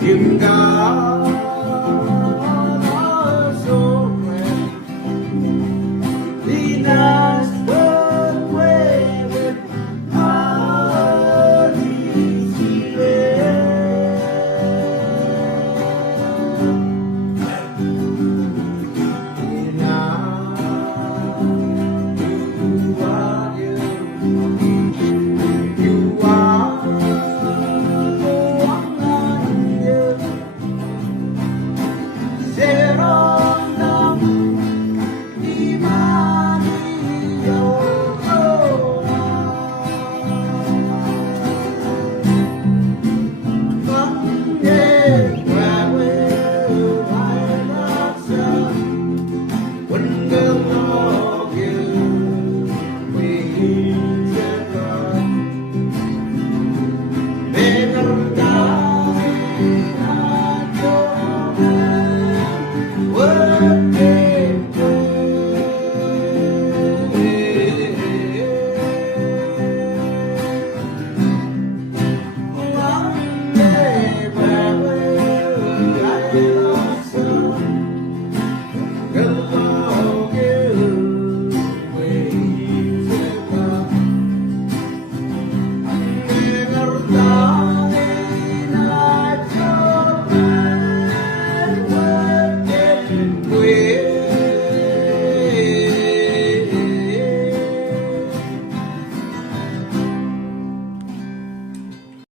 Kim God so grand, the nice world where all easy and now you are the one I need. Seronam imani yolona Mangye wawe wainasa Wundeng ogye wihiteka Benertai One day,